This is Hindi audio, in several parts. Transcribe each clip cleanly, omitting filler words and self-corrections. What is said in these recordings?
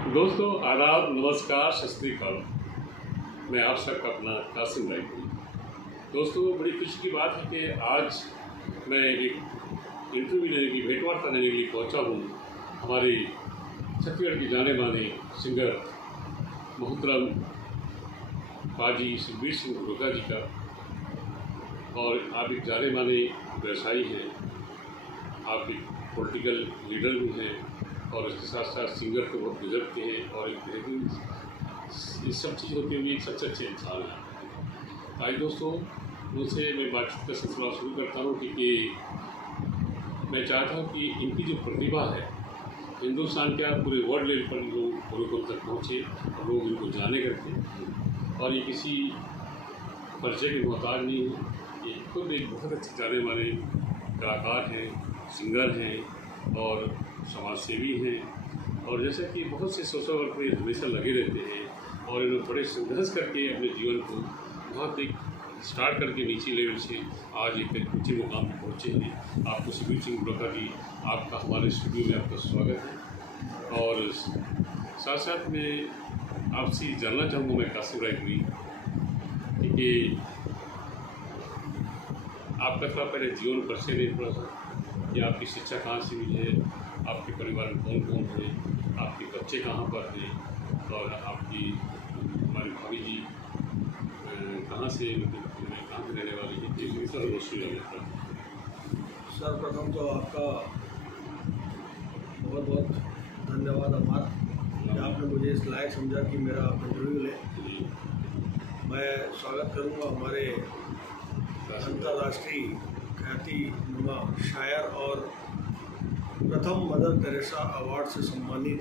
दोस्तों आदाब, नमस्कार, सत श्री अकाल। मैं आप सबका अपना कासिम राय हूँ। दोस्तों, बड़ी खुशी की बात है कि आज मैं एक इंटरव्यू लेने की भेंटवार्ता लेने के लिए पहुँचा हूँ हमारे छत्तीसगढ़ के जाने माने सिंगर मोहतरम पाजी सुखबीर सिंह रोका जी का। और आप एक जाने माने व्यवसायी हैं, आप एक पॉलिटिकल लीडर भी हैं और इसके साथ साथ सिंगर तो बहुत गजब के हैं और एक बेहतरीन ये सब चीज़ होते हुए एक सबसे अच्छे इंसान हैं। आज दोस्तों, मुझसे मैं बातचीत का सिलसिला शुरू करता हूँ क्योंकि मैं चाहता हूँ कि इनकी जो प्रतिभा है हिंदुस्तान के पूरे वर्ल्ड लेवल पर लोगों तक पहुँचे और लोग इनको जाने करते। और ये किसी परिचय के मोहताज नहीं है, ये खुद एक बहुत अच्छे जाने वाले कलाकार हैं, सिंगर हैं और समाज सेवी हैं। और जैसा कि बहुत से सोशल वर्क में हमेशा लगे रहते हैं और इन्होंने बड़े संघर्ष करके अपने जीवन को बहुत एक स्टार्ट करके नीचे लेवल से आज एक ऊँचे मुकाम पर पहुँचे हैं। आपको सुखबीर सिंह रोका जी, आपका हमारे स्टूडियो में आपका स्वागत है। और साथ साथ मैं आपसे जानना चाहूँगा, मैं कासिम राय हुई कि आपका थोड़ा पहले जीवन परिचय दें थोड़ा सा, कि आपकी शिक्षा कहाँ से हुई है, आपके परिवार में कौन कौन है, आपके बच्चे कहाँ पर हैं और आपकी हमारी भाभी जी कहाँ से कहाँ से रहने वाली है, सर्वप्रथम तो आपका बहुत बहुत धन्यवाद आभार कि आपने मुझे इस लायक समझा कि मेरा इंटरव्यू ले। मैं स्वागत करूंगा हमारे अंतर्राष्ट्रीय ख्याति नुमा शायर और प्रथम मदर टेरेसा अवार्ड से सम्मानित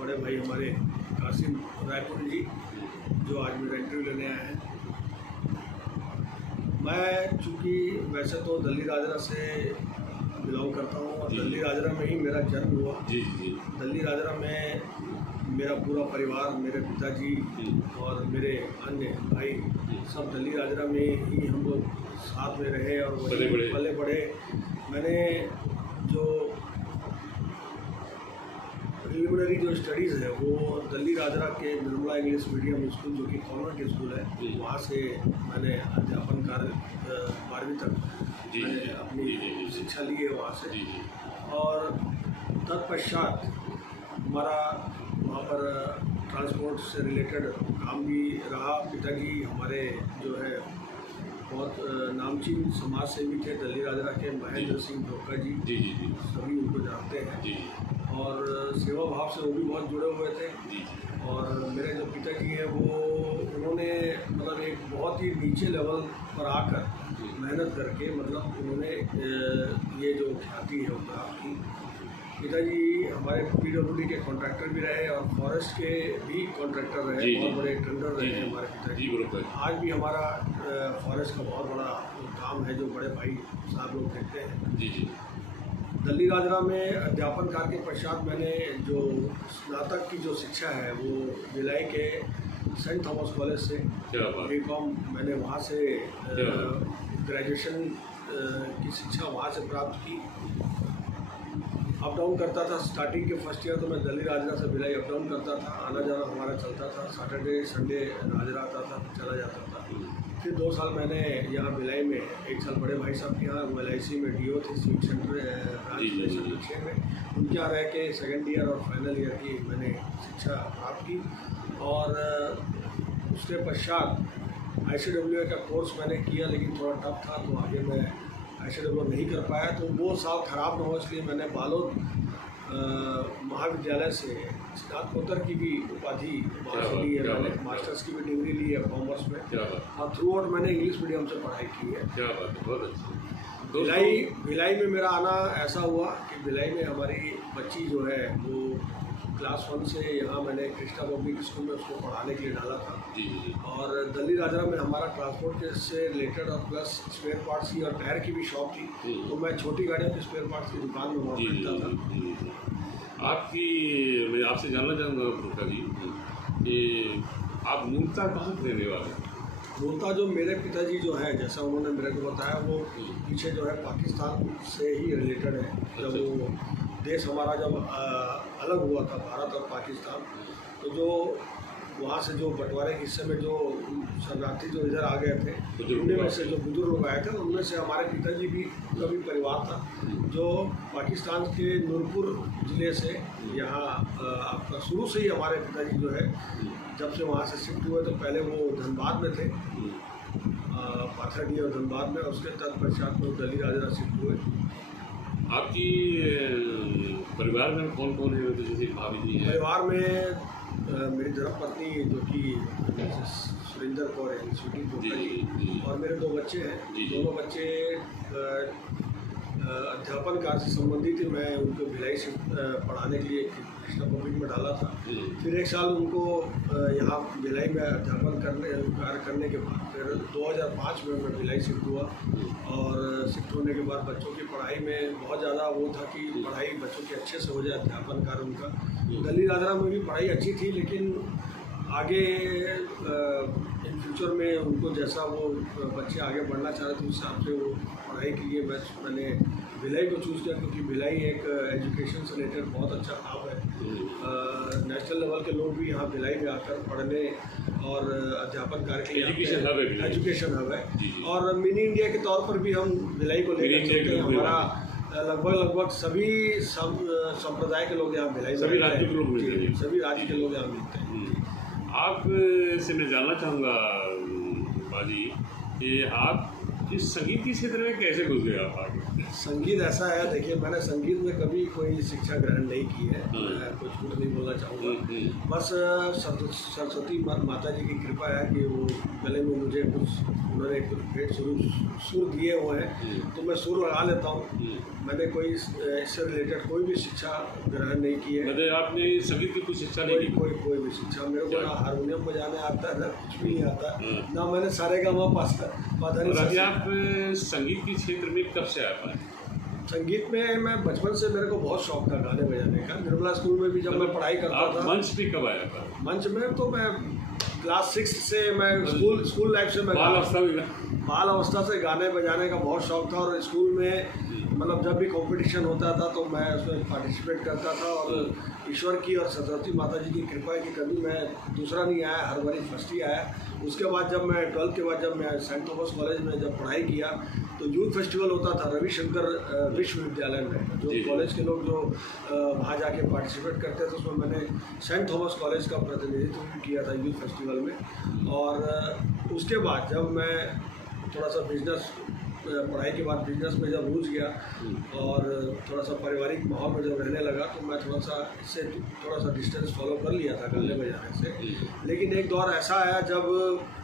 बड़े भाई हमारे कासिम रायपुरी जी, जो आज मेरा इंटरव्यू लेने आए हैं। मैं चूँकि वैसे तो दल्ली राजरा से बिलोंग करता हूँ और दल्ली राजरा में ही मेरा जन्म हुआ। दल्ली राजरा में मेरा पूरा परिवार, मेरे पिताजी और मेरे अन्य भाई सब दल्ली राजरा में ही हम लोग साथ में रहे और पले बड़े। मैंने जो प्रिलिमिनरी जो स्टडीज़ है वो दल्ली राजरा के निर्मला इंग्लिश मीडियम स्कूल, जो कि कॉन्वेंट स्कूल है, वहाँ से मैंने अध्यापन कार्य 12वीं तक मैंने अपनी शिक्षा ली है वहाँ से। और तत्पश्चात हमारा वहाँ पर ट्रांसपोर्ट से रिलेटेड काम भी रहा। पिताजी हमारे जो है बहुत नामचीन समाज सेवी थे दल्ली राजरा के, महेंद्र सिंह रोका जी, सभी उनको जानते हैं और सेवा भाव से वो भी बहुत जुड़े हुए थे। और मेरे जो पिताजी हैं वो उन्होंने मतलब एक बहुत ही नीचे लेवल पर आकर मेहनत करके मतलब उन्होंने ये जो ख्याति है वो प्राप्त की। पिताजी हमारे PWD के कॉन्ट्रैक्टर भी रहे और फॉरेस्ट के भी कॉन्ट्रैक्टर रहे, बहुत बड़े टेंडर रहे हमारे पिताजी। आज भी हमारा फॉरेस्ट का बहुत बड़ा काम है जो बड़े भाई साहब लोग देखते हैं। दल्ली राजरा में अध्यापन कार्य के पश्चात मैंने जो स्नातक की जो शिक्षा है वो भिलाई के सेंट थॉमस कॉलेज से BCom मैंने वहाँ से ग्रेजुएशन की शिक्षा वहाँ से प्राप्त की। अप डाउन करता था, स्टार्टिंग के फर्स्ट ईयर तो मैं दल्ली राजरा से भिलाई अप डाउन करता था, आना जाना हमारा चलता था। सैटरडे संडे राजरा आता था, चला जाता था। फिर 2 साल मैंने यहाँ भिलाई में, 1 साल बड़े भाई साहब के यहाँ LIC में DO थे, स्वीट सेंटर ब्रांच में, उनके यहाँ रह के सेकेंड ईयर और फाइनल ईयर की मैंने शिक्षा प्राप्त की। और उसके पश्चात ICWA का कोर्स मैंने किया, लेकिन थोड़ा टफ था तो आगे मैं ICWA नहीं कर पाया। तो वो साल ख़राब न हो इसलिए मैंने बालोद महाविद्यालय से स्नातकोत्तर की भी उपाधि ली है, मैंने मास्टर्स की भी डिग्री ली है कॉमर्स में। और थ्रू आउट मैंने इंग्लिश मीडियम से पढ़ाई की है। क्या बात है, बहुत अच्छा। भिलाई में मेरा आना ऐसा हुआ कि भिलाई में हमारी बच्ची जो है वो क्लास 1 से यहाँ मैंने कृष्णा पब्लिक स्कूल में उसको पढ़ाने के लिए डाला था। और दल्ली राजरा में हमारा ट्रांसपोर्ट से रिलेटेड और प्लस स्पेयर पार्ट्स की और टायर की भी शॉप थी, तो मैं छोटी गाड़ियों की स्पेयर पार्ट्स की दुकान में वहाँ खरीदता था। मैं आपसे जानना चाहूँगा रोका जी कि आप मूलतः कहाँ के रहने वाले हैं? मूलतः जो मेरे पिताजी जो है, जैसा उन्होंने मेरे को बताया, वो पीछे जो है पाकिस्तान से ही रिलेटेड है। जब वो देश हमारा जब अलग हुआ था, भारत और पाकिस्तान, तो जो वहाँ से जो बंटवारे के हिस्से में जो शरणार्थी जो इधर आ गए थे, उनमें में से जो बुजुर्ग लोग आए थे, उनमें से हमारे पिताजी भी का भी परिवार था जो पाकिस्तान के नूरपुर ज़िले से यहाँ आपका शुरू से ही हमारे पिताजी जो है जब से वहाँ से शिफ्ट हुए, तो पहले वो धनबाद में थे, पाथरडी और धनबाद में, उसके तत्पश्चात में दिल्ली राजरा शिफ्ट हुए। आपकी परिवार में कौन कौन है, जैसे भाभी जी हैं? परिवार में मेरी धर्मपत्नी जो कि सुरेंद्र कौर है, स्वीटी कोटा जी, और मेरे 2 बच्चे हैं। दोनों बच्चे अध्यापन कार्य से संबंधित ही मैं उनको भिलाई से पढ़ाने के लिए कृष्णा पब्लिक में डाला था। फिर 1 साल उनको यहाँ भिलाई में अध्यापन कार्य करने के बाद फिर 2005 में मैं भिलाई शिफ्ट हुआ, और शिफ्ट होने के बाद बच्चों की पढ़ाई में बहुत ज़्यादा वो था कि पढ़ाई बच्चों की अच्छे से हो जाए, अध्यापन कार्य उनका। दिल्ली राजरा में भी पढ़ाई अच्छी थी, लेकिन आगे इन फ्यूचर में उनको जैसा वो बच्चे आगे बढ़ना चाह रहे थे उस हिसाब से वो पढ़ाई के लिए मैंने भिलाई को चूज़ किया, क्योंकि भिलाई एक एजुकेशन से रिलेटेड बहुत अच्छा हब है। नेशनल लेवल के लोग भी यहाँ भिलाई में आकर पढ़ने और अध्यापन कार्य के लिए एजुकेशन हब है, और मिनी इंडिया के तौर पर भी हम भिलाई को लेकर चलते हैं। हमारा लगभग सभी संप्रदाय के लोग यहाँ भिलाई, सभी राज्यों के लोग मिलते हैं, सभी राज्य के लोग यहाँ मिलते हैं। आप से मैं जानना चाहूँगा बाजी कि आप इस संगीत क्षेत्र में कैसे घुस गए आप आगे? संगीत ऐसा है, देखिए मैंने संगीत में कभी कोई शिक्षा ग्रहण नहीं की है, मैं कुछ नहीं बोलना चाहूँगा। बस सरस्वती माता जी की कृपा है कि वो गले में मुझे उन्होंने कुछ भेंट सुर दिए हुए हैं, तो मैं सुर लगा लेता हूँ। मैंने कोई इससे रिलेटेड कोई भी शिक्षा ग्रहण नहीं की है। मतलब आपने संगीत की कुछ शिक्षा नहीं की? कोई भी शिक्षा, मेरे को ना हारमोनियम बजाने आता है, ना कुछ भी नहीं आता, ना मैंने सारेगामा पाधानी। आप संगीत के क्षेत्र में कब से आ पाए? संगीत में मैं बचपन से, मेरे को बहुत शौक था गाने बजाने का। निर्मला स्कूल में भी जब मैं पढ़ाई करता था। मंच भी कब आया था? मंच में तो मैं क्लास 6 से मैं स्कूल लाइफ से मैं बाल अवस्था से गाने बजाने का बहुत शौक था, और स्कूल में मतलब जब भी कंपटीशन होता था तो मैं उसमें पार्टिसिपेट करता था, और ईश्वर की और सरस्वती माता जी की कृपा है कि कभी मैं दूसरा नहीं आया, हर बारी फर्स्ट ही आया। उसके बाद जब मैं 12th के बाद जब मैं सेंट थॉमस कॉलेज में जब पढ़ाई किया, तो यूथ फेस्टिवल होता था रविशंकर विश्वविद्यालय में, जो कॉलेज के लोग जो वहाँ जाके पार्टिसिपेट करते थे, उसमें मैंने सेंट थॉमस कॉलेज का प्रतिनिधित्व भी किया था यूथ फेस्टिवल में। और उसके बाद जब मैं थोड़ा सा बिजनेस, पढ़ाई के बाद बिजनेस में जब रूझ गया और थोड़ा सा पारिवारिक माहौल में जब रहने लगा, तो मैं थोड़ा सा डिस्टेंस फॉलो कर लिया था गाने बजाने से। लेकिन एक दौर ऐसा आया जब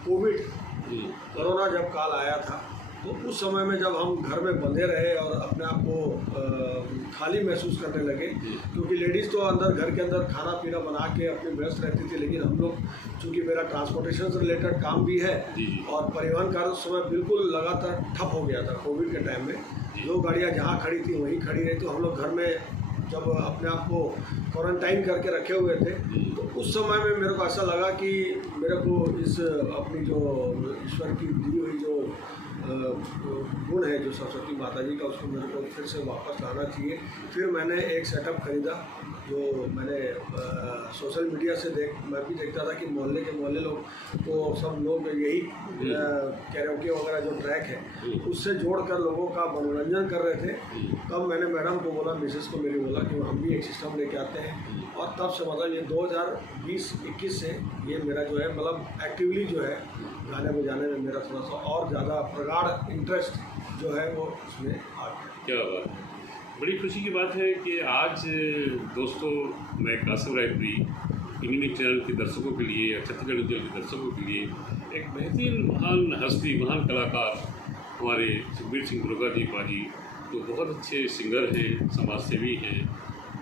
कोरोना जब काल आया था, तो उस समय में जब हम घर में बंधे रहे और अपने आप को खाली महसूस करने लगे, क्योंकि लेडीज़ तो अंदर घर के अंदर खाना पीना बना के अपने व्यस्त रहती थी, लेकिन हम लोग, चूँकि मेरा ट्रांसपोर्टेशन से रिलेटेड काम भी है और परिवहन कार्य उस समय बिल्कुल लगातार ठप हो गया था कोविड के टाइम में। जो गाड़ियाँ जहाँ खड़ी थी वहीं खड़ी रही, तो हम लोग घर में जब अपने आप को क्वारंटाइन करके रखे हुए थे, तो उस समय में मेरे को ऐसा लगा कि मेरे को इस अपनी जो ईश्वर की दी हुई जो गुण है जो सरस्वती माता जी का, उसको मेरे को फिर से वापस लाना चाहिए। फिर मैंने एक सेटअप खरीदा, जो मैंने सोशल मीडिया से मैं भी देखता था कि मोहल्ले के मोहल्ले लोग को सब लोग यही कैरोके वगैरह जो ट्रैक है उससे जोड़कर लोगों का मनोरंजन कर रहे थे। तब मैंने मैडम को बोला, मिसेस को मेरी बोला कि हम भी एक सिस्टम लेके आते हैं, और तब से मतलब ये 2020-21 से ये मेरा जो है मतलब एक्टिवली जो है गाने बजाने में मेरा थोड़ा सा और ज़्यादा प्रगाढ़ इंटरेस्ट जो है वो उसमें आ गया। क्या बात है, बड़ी खुशी की बात है कि आज दोस्तों मैं कासिम रायपुरी यूनिक चैनल के दर्शकों के लिए, छत्तीसगढ़ उज्जवल के दर्शकों के लिए एक बेहतरीन महान हस्ती, महान कलाकार हमारे सुखबीर सिंह दुर्गा जी बाजी, जो बहुत अच्छे सिंगर हैं, समाज सेवी हैं,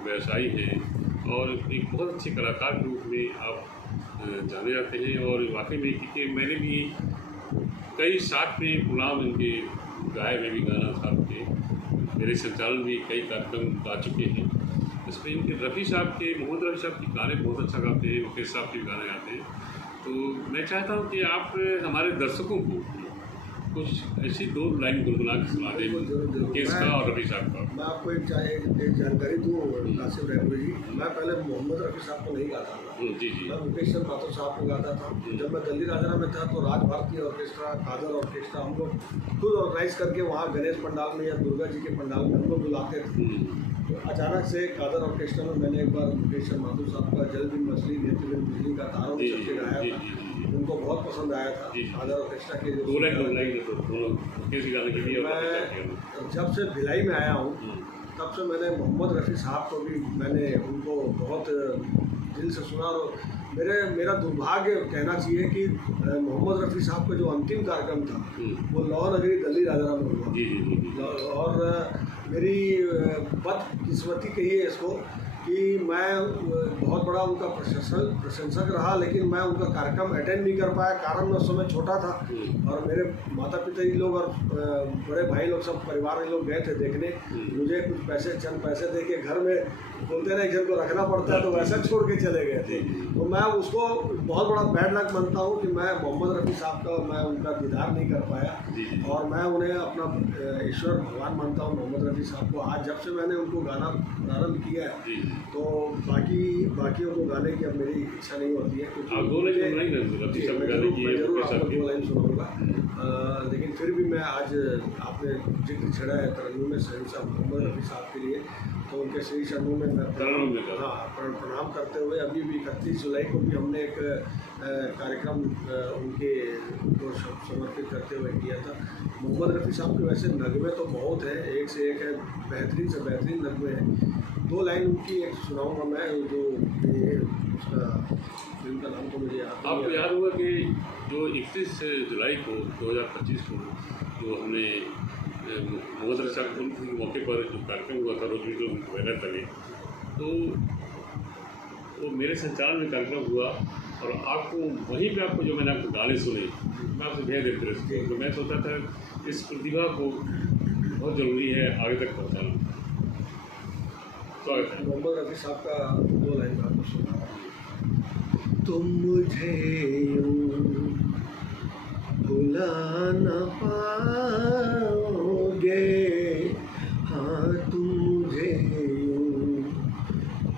व्यवसायी हैं, और एक बहुत अच्छे कलाकार के रूप में आप जाने जाते हैं। और वाकई में क्योंकि मैंने भी कई साथ में प्रोग्राम इनके गाए, में भी गाना था आपके, मेरे संचालन भी कई कार्यक्रम गा चुके हैं। इसमें इनके रफ़ी साहब के, मोहम्मद रफ़ी साहब के गाने बहुत अच्छा गाते हैं, मुकेश साहब के गाने गाते हैं। तो मैं चाहता हूँ कि आप हमारे दर्शकों को कुछ ऐसी 2 लाइन गुनगुना के सुना दें जरूर। केस का और रफ़ी साहब का। मैं आपको एक जानकारी दूँ कासिम रायपुरी जी, मैं पहले मोहम्मद रफ़ी साहब को नहीं गाता था। जी जी। मैं मुकेश चंद माथुर साहब को गाता था। जब मैं दिल्ली राजरा में था तो राज भारती ऑर्केस्ट्रा, कादर ऑर्केस्ट्रा हम लोग खुद ऑर्गेनाइज करके वहाँ गणेश पंडाल में या दुर्गा जी के पंडाल में हम लोग बुलाते थे। तो अचानक से कादर ऑर्केस्ट्रा में मैंने एक बार मुकेश चंद माथुर साहब का जल बिन मछली नेत्र बिन बिजली का तारों में सबसे गाया था। उनको बहुत पसंद आया था कादर ऑर्केस्ट्रा के जो मैं जब से भिलाई में आया हूँ तब से मैंने मोहम्मद रफ़ी साहब को भी मैंने उनको बहुत दिल से सुना। और मेरा दुर्भाग्य कहना चाहिए कि मोहम्मद रफ़ी साहब का जो अंतिम कार्यक्रम था वो लौह नगरी दिल्ली राजरा में हुआ। और मेरी बदकिस्मती कहिए इसको कि मैं बहुत बड़ा उनका प्रशंसक रहा, लेकिन मैं उनका कार्यक्रम अटेंड नहीं कर पाया। कारण मैं उस समय छोटा था और मेरे माता पिता ही लोग और बड़े भाई लोग सब परिवार के लोग गए थे देखने। मुझे कुछ चंद पैसे दे के घर में बोलते ना एक जन को रखना पड़ता है, तो वैसा छोड़ के चले गए थे। तो मैं उसको बहुत बड़ा बैड लक मानता हूँ कि मैं मोहम्मद रफ़ी साहब का मैं उनका दीदार नहीं कर पाया। और मैं उन्हें अपना ईश्वर भगवान मानता हूँ मोहम्मद रफ़ी साहब को। आज जब से मैंने उनको गाना प्रारंभ किया है तो बाकियों को गाने की अब मेरी इच्छा नहीं होती है, क्योंकि मैं जरूर आपको 2 लाइन सुनाऊंगा। लेकिन फिर भी मैं आज आपने जिक्र छेड़ा है तरन्नुम में शहंशाह मोहम्मद रफ़ी साहब के लिए, तो उनके श्री चरणों में मैं प्रणाम करते हुए अभी भी 31 जुलाई को भी हमने एक कार्यक्रम उनके को समर्पित करते हुए किया था। मोहम्मद रफ़ी साहब के वैसे नगमे तो बहुत हैं, एक से एक है, बेहतरीन से बेहतरीन नगमे हैं। 2 लाइन उनकी एक सुनाऊंगा मैं, जो उसका फिल्म का नाम तो मुझे आपको याद होगा कि जो 31 जुलाई को 2025 को जो हमने मोहम्मद रफ़ी साहब के मौके पर जो कार्यक्रम हुआ था रोजनी जो वगैरह तले, तो वो मेरे संचालन में कार्यक्रम हुआ और आपको वहीं पे आपको जो मैंने आपको गाने सुने मैं आपसे भेज देते रहे। तो मैं सोचा था इस प्रतिभा को बहुत ज़रूरी है आगे तक पहुँचाना। स्वागत है। मोहम्मद रफ़ी साहब का 2 लाइन आपको सुना। तुम मुझे यूं भुला न पाओगे, हाँ तुम मुझे यूं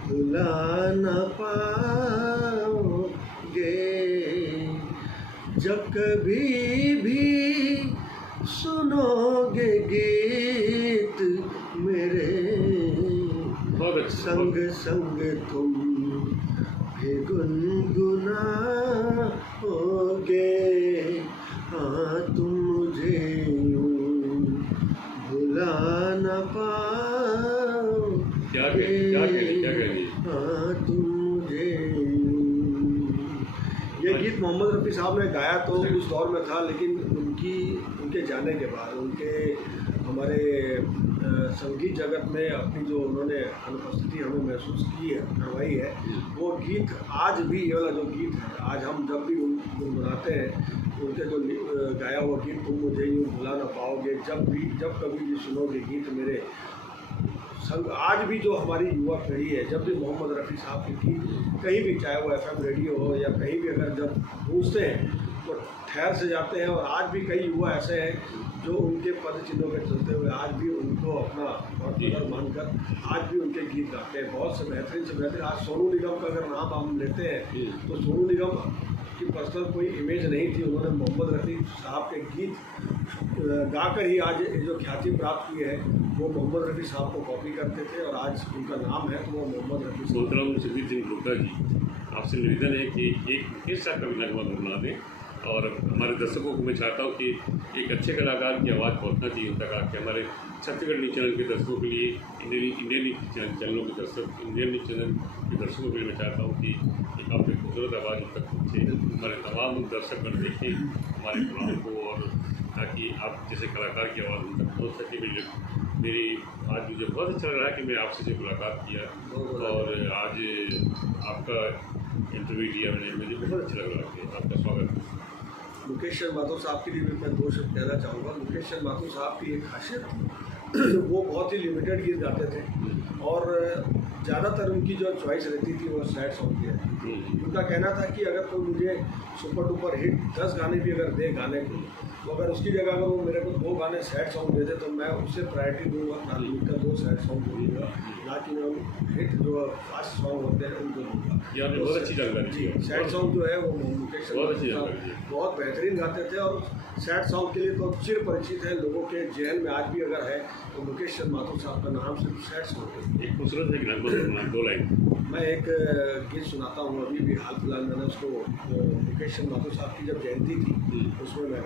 भुला न पाओगे, जब कभी भी सुनोगे गीत मेरे, संग संग तुम भी गुनगुनाओगे, हाँ तुम मुझे यूं भुला न पाओ, क्या कहें हाँ तुम मुझे यूं। ये गीत मोहम्मद रफ़ी साहब ने गाया तो उस दौर में था, लेकिन उनके जाने के बाद उनके हमारे संगीत जगत में अपनी जो उन्होंने अनुपस्थिति हमें महसूस की है, करवाई है, वो गीत आज भी, ये वाला जो गीत है, आज हम जब भी गुनगुनाते हैं उनके जो गाया हुआ गीत तुम मुझे यूँ भुला ना पाओगे, जब कभी भी सुनोगे गीत मेरे संग, आज भी जो हमारी युवा पीढ़ी है, जब भी मोहम्मद रफ़ी साहब के गीत कहीं भी, चाहे वो FM रेडियो हो या कहीं भी, अगर जब पूछते हैं तो ठहर से जाते हैं। और आज भी कई युवा ऐसे हैं जो उनके पद चिन्हों पर चलते हुए आज भी उनको अपना पार्टनर मानकर आज भी उनके गीत गाते हैं। बहुत से बेहतरीन आज सोनू निगम का अगर नाम हम लेते हैं तो सोनू निगम की पर्सनल कोई इमेज नहीं थी, उन्होंने मोहम्मद रफ़ी साहब के गीत गाकर ही आज जो ख्याति प्राप्त की है वो मोहम्मद रफ़ी साहब को कॉपी करते थे और आज उनका नाम है तो वो मोहम्मद रफ़ी साहब। सुखबीर सिंह गुप्ता जी, आपसे निवेदन है कि एक मुकेश साहब का भी नगमा गुनगुना दें, और हमारे दर्शकों को मैं चाहता हूँ कि एक अच्छे कलाकार की आवाज़ पहुँचना चाहिए उन तक आके। हमारे छत्तीसगढ़ न्यूज़ चैनल के दर्शकों के लिए, इंडियन चैनलों के दर्शक, इंडियन न्यूज़ चैनल के दर्शकों के लिए मैं चाहता हूँ कि एक आपकी खूबसूरत आवाज़ उन तक पहुँचे, हमारे तमाम दर्शक कर देखें हमारे प्रोग्राम को, और ताकि आप जैसे कलाकार की आवाज़ उन तक पहुँच सके। मेरी आज मुझे बहुत अच्छा लग रहा है कि मैं आपसे जो मुलाकात किया और आज आपका इंटरव्यू दिया मैंने, मुझे बहुत अच्छा लग रहा है। आपका स्वागत है। मुकेश चंद माथुर साहब के लिए भी मैं 2 शब्द कहना चाहूँगा। मुकेश चंद माथुर साहब की एक खासियत थी वो बहुत ही लिमिटेड गीत गाते थे और ज़्यादातर उनकी जो चॉइस रहती थी वो सैड सॉन्ग की रहती थी। उनका कहना था कि अगर कोई मुझे सुपर डुपर हिट 10 गाने भी अगर दे गाने को, तो अगर उसकी जगह अगर वो मेरे को 2 गाने सैड सॉन्ग दे दे तो मैं उससे प्रायोरिटी दूंगा, प्राथमिकता 2 सैड सॉन्ग को दूंगा, ना कि मैं हिट जो फास्ट सॉन्ग होते हैं उनको दूंगा। ये आपने बहुत अच्छी जानकारी दी। सैड सॉन्ग जो है वो मुकेश बहुत बेहतरीन गाते थे, और सैड सॉन्ग के लिए तो चिर परिचित है लोगों के जहन में आज भी अगर है तो मुकेश चंद्र माथुर साहब का नाम सिर्फ सैड सॉन्ग है। एक खूबसूरत है 2 लाइन मैं एक गीत सुनाता हूँ, अभी भी हाल फिलहाल मैंने उसको मुकेश चंद्र माथुर साहब की जब जयंती थी उसमें मैं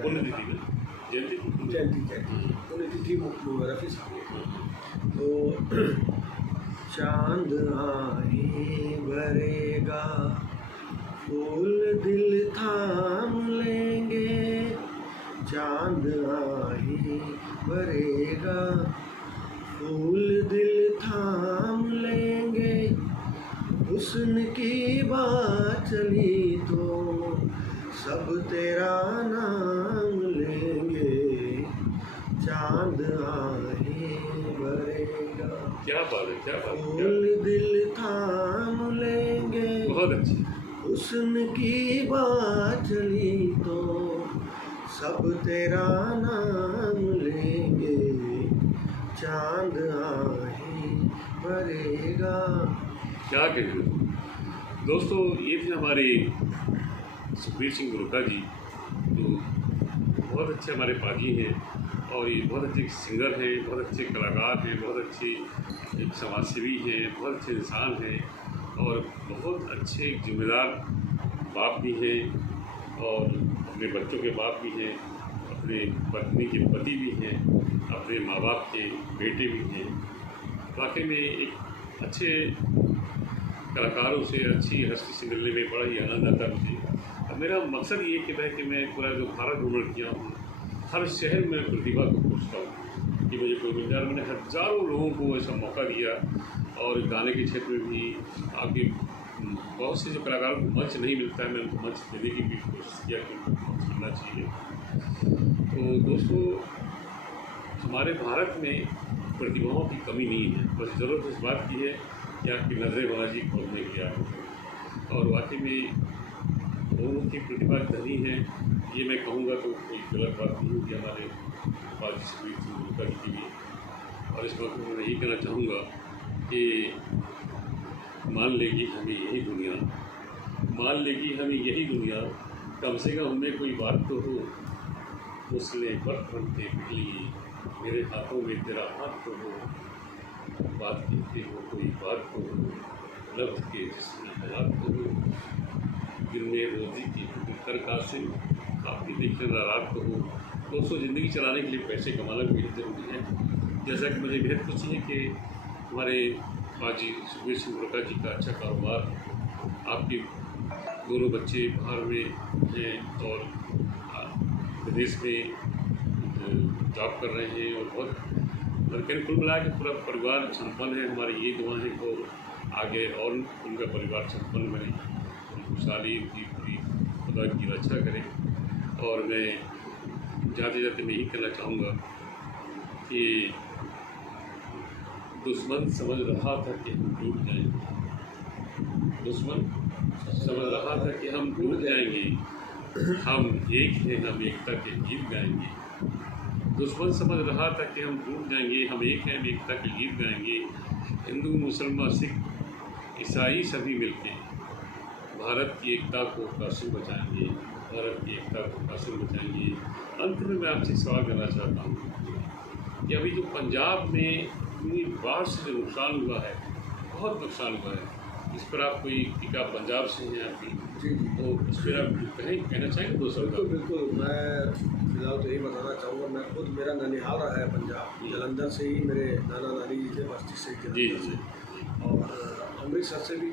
जयंती पुण्यतिथि रफ़ी साहब की, तो चांद आए भरेगा फूल दिल थाम लेंगे, चांद आए भरेगा फूल दिल थाम लेंगे, हुस्न की बात चली तो सब तेरा नाम लेंगे, चांद आए भरेगा क्या बात है, क्या बात है, फूल दिल थाम लेंगे, बहुत अच्छी। हुस्न की बात चली तो सब तेरा नाम लेंगे, चांद आए भरेगा। क्या कहते हो दोस्तों, ये थे हमारे सुखबीर सिंह गुरका जी, जो बहुत अच्छे हमारे पाजी हैं और ये बहुत अच्छे सिंगर हैं, बहुत अच्छे कलाकार हैं, बहुत अच्छे एक समाजसेवी हैं, बहुत अच्छे इंसान हैं और बहुत अच्छे जिम्मेदार बाप भी हैं और अपने बच्चों के बाप भी हैं, अपने पत्नी के पति भी हैं, अपने माँ बाप के बेटे भी हैं। वाकई में एक अच्छे कलाकारों से अच्छी हस्ती से मिलने में बड़ा ही आनंद आता है मुझे। अब मेरा मकसद ये कि मैं पूरा जो भारत भ्रमण किया हूँ, हर शहर में प्रतिभा को खोजता हूँ कि मुझे कोई मिल जाए। मैंने हज़ारों लोगों को ऐसा मौका दिया और गाने के क्षेत्र में भी आगे बहुत से जो कलाकारों को मंच नहीं मिलता है, मैं उनको मंच देने की भी कोशिश किया कि उनको मंच मिलना चाहिए। तो दोस्तों, हमारे भारत में प्रतिभाओं की कमी नहीं है, बस ज़रूरत इस बात की है कि आपकी नज़रें बाजी खोलने की आए। और वाकई में दोनों की प्रतिभा धनी है, ये मैं कहूँगा तो कोई गलत बात नहीं होगी हमारे बाजी सुखबीर सिंह गुरका जी के लिए। और इस वक्त मैं यही कहना चाहूँगा कि मान लेगी हमें यही दुनिया, मान लेगी हमें यही दुनिया, कम से कम हमें कोई बात तो हो, उसने बर्फ बनते बिजली, मेरे हाथों में तेरा हाथ तो हो, बात कहते हो कोई बात तो हो, लफ्ज़ के जिसमें हालात तो हो, दिन में रोज़ी की कर कासिम, काफ़ी देखने रात तो हो। दोस्तों, ज़िंदगी चलाने के लिए पैसे कमाना भी ज़रूरी है। जैसा कि मुझे बेहद खुशी है कि हमारे पाजी सुखबीर सिंह गुरका जी का अच्छा कारोबार, आपके दोनों बच्चे बाहर में हैं और विदेश में जॉब कर रहे हैं और बहुत कुल मिला के पूरा परिवार संपन्न है। हमारी ये दुआ है कि आगे और उनका परिवार संपन्न बने, खुशहाली की पूरी खुदा की रक्षा करें। और मैं जाते जाते मैं यही कहना चाहूँगा कि दुश्मन समझ रहा था कि हम टूट जाएंगे, दुश्मन समझ रहा था कि हम टूट जाएंगे, हम एक हैं, हम एकता के गीत गाएंगे। दुश्मन समझ रहा था कि हम टूट जाएंगे, हम एक हैं, हम एकता के गीत गाएंगे। हिंदू मुसलमान सिख ईसाई सभी मिलके भारत की एकता को कासिम बचाएंगे, भारत की एकता को कासिम बचाएंगे। अंत में मैं आपसे सवाल करना चाहता हूँ कि अभी जो पंजाब में इतनी बाढ़ से जो नुकसान हुआ है, बहुत नुकसान हुआ है, इस पर आप कोई टीका पंजाब से हैं आपकी, तो इस पर आप कहना चाहेंगे दो शब्द? बिल्कुल, मैं फिलहाल तो यही बताना चाहूँगा, मैं खुद मेरा ननिहाल रहा है पंजाब, जालंधर से ही मेरे नाना नानी जी थे, बस्ती से ही, जी जी, और अमृतसर से भी